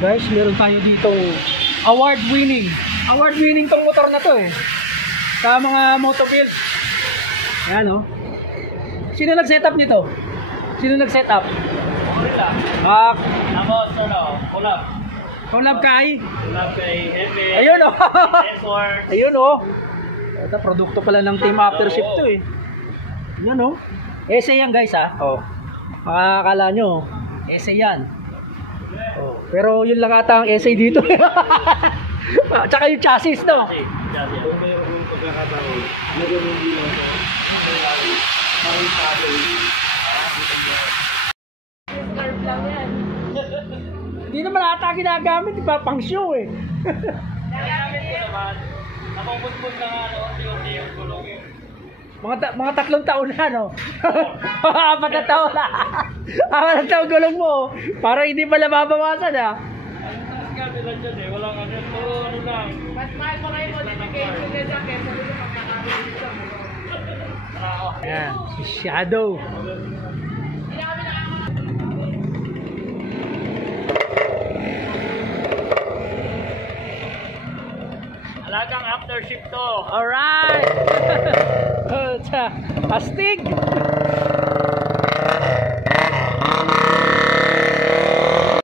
Guys, meron tayo dito award-winning tong motor na to eh. Sa mga motobuild. Ayan o. Sino nag-setup nito? Sino nag-setup? Tapos, collab. Collab kay? Collab kay Hefe. Ayun o. Sensor. Ayun o. Ito, produkto pala ng Team Aftership to eh. Ayun o. Essay yan guys ha. Oh. Makakala nyo. Essay yan. Oh. Pero yun lang ata ang essay dito. Tsaka yung chassis no. Kung mayroong pagkakataon, meron yung bilang sa maritado. Hindi naman ata ginagamit, iba pang show eh. Nagamit ko naman. Nakumputput na nga unti-unti yung gulong yun. Mga 3 taon na no. 4 na taon na. 4 na taon gulong mo. Para hindi pala mabawasan ah. Ang sabi lang dyan eh, walang ano, puro ano lang. Mas mahal pa kayo modification na dyan kesa dito pagkakabili sa mo. Ayan, si Shadow. Alagang aftership to. Alright! Astig!